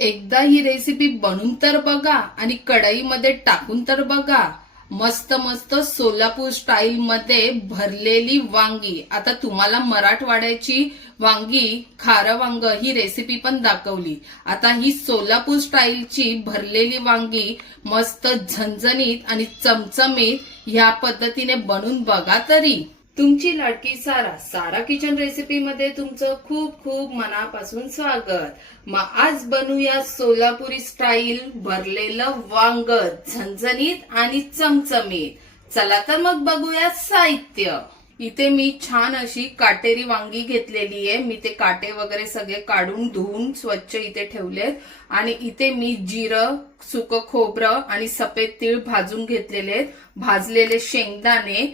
एकदा ही रेसिपी बनून तर बघा आणि कढईमध्ये टाकून तर बघा. मस्त मस्त सोलापूर स्टाईल मध्ये भरलेली वांगी. आता तुम्हाला मराठवाड्याची वांगी खारं वांग ही रेसिपी पण दाखवली. आता ही सोलापूर स्टाईलची भरलेली वांगी मस्त झणझणीत आणि चमचमीत ह्या पद्धतीने बनून बघा तरी. तुमची लाडकी सारा सारा किचन रेसिपी मध्ये तुमचं खूप खूप मनापासून स्वागत. मग आज बनवूया सोलापुरी स्टाईल भरलेलं वांग झणझणीत आणि चमचमीत. चला तर मग बघूया साहित्य. इथे मी छान अशी काटेरी वांगी घेतलेली आहे. मी ते काटे वगैरे सगळे काढून धुवून स्वच्छ इथे ठेवलेत. आणि इथे मी जिरं सुक खोबरं आणि सफेद तीळ भाजून घेतलेले आहेत. भाजलेले शेंगदाणे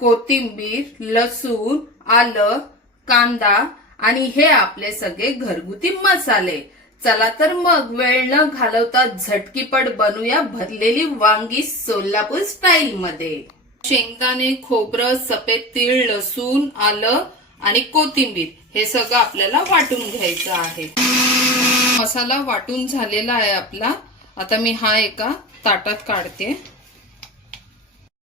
कोथिंबीर लसूण आलं कांदा आणि हे आपले सगळे घरगुती मसाले. चला तर मग वेळ न घालवता झटकीपट बनवूया भरलेली वांगी सोलापूर स्टाईल मध्ये. शेंगदाणे खोबरं सफेद तीळ लसूण आलं आणि कोथिंबीर हे सगळं आपल्याला वाटून घ्यायचं आहे. मसाला वाटून झालेला आहे आपला. आता मी हा एका ताटात काढते.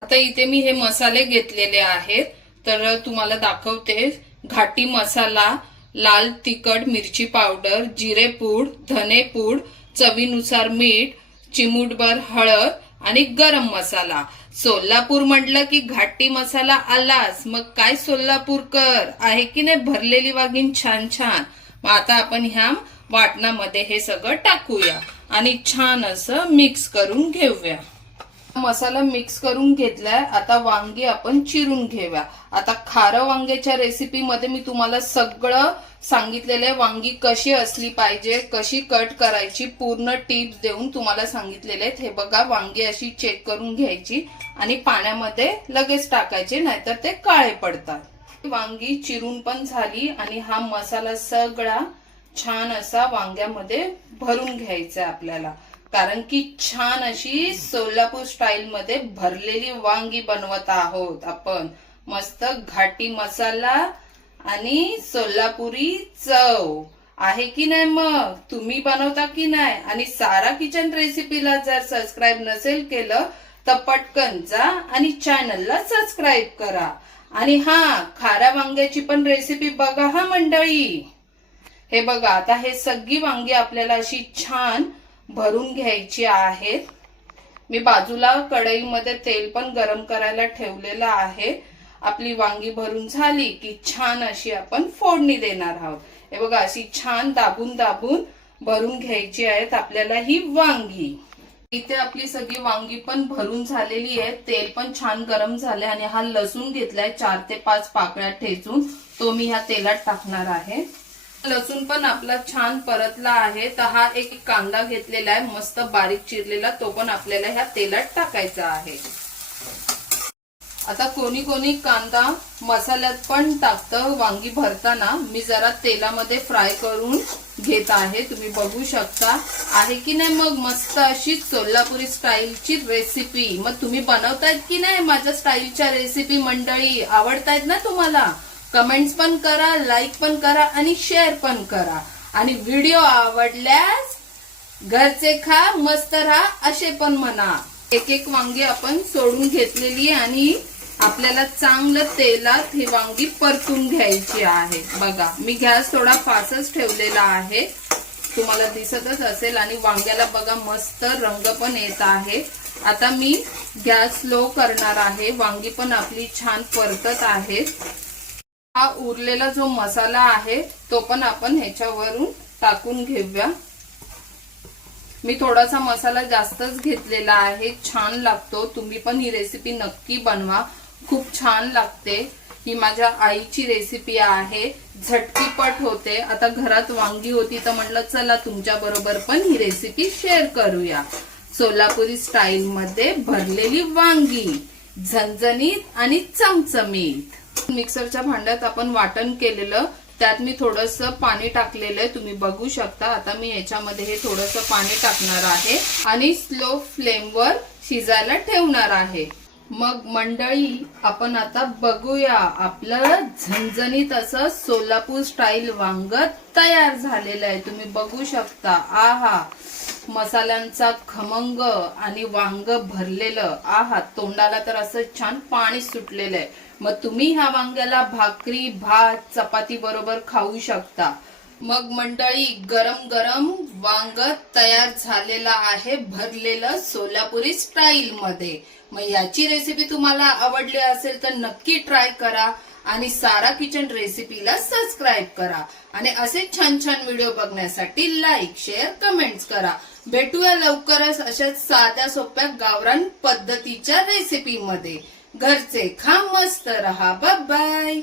आता इथे मी हे मसाले घेतलेले आहेत. तर तुम्हाला दाखवते. घाटी मसाला लाल तिखट मिरची पावडर जिरे पूड धने पूड चवीनुसार मीठ चिमूटभर हळद आणि गरम मसाला. सोलापूर म्हटलं की घाटी मसाला आलास मग काय सोलापूरकर? आहे की नाही भरलेली वाघीण छान छान? मग आता आपण ह्या वाटणामध्ये हे सगळं टाकूया आणि छान असं मिक्स करून घेऊया. मसाला मिक्स करून घेतलाय. आता वांगी आपण चिरून घेऊया. आता खारं वांग्याच्या रेसिपीमध्ये मी तुम्हाला सगळं सांगितलेलं आहे. वांगी कशी असली पाहिजे कशी कट करायची पूर्ण टिप्स देऊन तुम्हाला सांगितलेले आहेत. हे बघा वांगी अशी चेक करून घ्यायची आणि पाण्यामध्ये लगेच टाकायचे नाहीतर ते काळे पडतात. वांगी चिरून पण झाली आणि हा मसाला सगळा छान असा वांग्यामध्ये भरून घ्यायचा आहे आपल्याला. कारण की छान अशी सोलापूर स्टाईल मध्ये भरलेली वांगी बनवत आहोत आपण. मस्त घाटी मसाला आणि सोलापुरी चव. आहे की नाही मग? तुम्ही बनवता की नाही? आणि सारा किचन रेसिपीला जर सबस्क्राईब नसेल केलं तर पटकन जा आणि चॅनलला सबस्क्राईब करा. आणि हा खाऱ्या वांग्याची पण रेसिपी बघा हा मंडळी. हे बघा आता हे सगळी वांगी आपल्याला अशी छान भरून घ्यायची आहेत. मी बाजूला कढईमध्ये तेल पण गरम करायला ठेवलेलं आहे. आपली वांगी भरून झाली की छान अशी आपण फोडणी देणार आहोत. हे बघा अशी छान दाबून दाबून भरून घ्यायची आहेत आपल्याला ही वांगी. इथे आपली सगळी वांगी पण भरून झालेली आहे. तेल पण छान गरम झाले आणि हा लसूण घेतलाय चार ते पाच पाकळ्या ठेचून. तो मी ह्या तेलात टाकणार आहे. लसूण पण आपला छान परतला आहे. तर हा एक कांदा घेतलेला आहे. मस्त बारीक चिरलेला. तो पण आपल्याला ह्या तेलात टाकायचा आहे. आता कोणी कोणी कांदा मसाल्यात पण टाकतं. वांगी भरताना मी जरा तेलामध्ये फ्राय करून घेत आहे. तुम्ही बघू शकता. आहे की नाही? मग मस्त अशी सोलापुरी स्टाईलची रेसिपी मग तुम्ही बनवतायत की नाही माझ्या स्टाईलच्या रेसिपी मंडळी? आवडतायत ना तुम्हाला? कमेंट्स पण करा लाईक पण करा आणि शेअर पण करा. आणि व्हिडिओ आवडल्यास घरचे खा मस्त राहा असे पण म्हणा. एक एक वांगी आपण सोडून घेतलेली आणि आपल्याला चांगलं तेलात ही वांगी परतून घ्यायची आहे. बघा मी गॅस थोडा फासच ठेवलेला आहे. तुम्हाला दिसतच असेल आणि वांग्याला बघा मस्त रंग पण येत आहे. आता मी गॅस स्लो करणार आहे. वांगी पण आपली छान परतत आहे. हा उरलेला जो मसाला आहे तो पण आपण ह्याच्यावरून टाकून घेऊया. मी थोडासा मसाला जास्तच घेतलेला आहे छान लागतो. तुम्ही पण ही रेसिपी नक्की बनवा. खूप छान लागते. ही माझ्या आईची रेसिपी आहे. झटकीपट होते. आता घरात वांगी होती तर म्हटलं चला तुमच्या बरोबर पण ही रेसिपी शेअर करूया. सोलापुरी स्टाईल मध्ये भरलेली वांगी झणझणीत आणि चमचमीत. मिक्सरच्या भांड्यात आपण वाटण केलेलं त्यात मी थोडस पाणी टाकलेलं आहे. तुम्ही बघू शकता. आता मी याच्यामध्ये हे थोडस पाणी टाकणार आहे आणि स्लो फ्लेमवर शिजायला ठेवणार आहे. मग मंडळी आपण आता बघूया. आपलं झणझणीत असं सोलापूर स्टाईल वांग तयार झालेलं आहे. तुम्ही बघू शकता. आहा. मसाल्यांचा खमंग आणि वांग भरलेलं. आहात तोंडाला तर असं छान पाणी सुटलेलं आहे मग तुम्ही ह्या वांग्याला भाकरी भात चपाती बरोबर खाऊ शकता. मग मंडळी गरम गरम वांग तयार झालेलं आहे भरलेलं सोलापुरी स्टाईल मध्ये. मग याची रेसिपी तुम्हाला आवडली असेल तर नक्की ट्राय करा आणि सारा किचन रेसिपीला सबस्क्राईब करा. आणि असे छान छान व्हिडिओ बघण्यासाठी लाईक शेअर कमेंट्स करा. भेटूया लवकरच अशा साध्या सोप्या गावरान पद्धतीच्या रेसिपीमध्ये घरचे खा मस्त रहा. बाय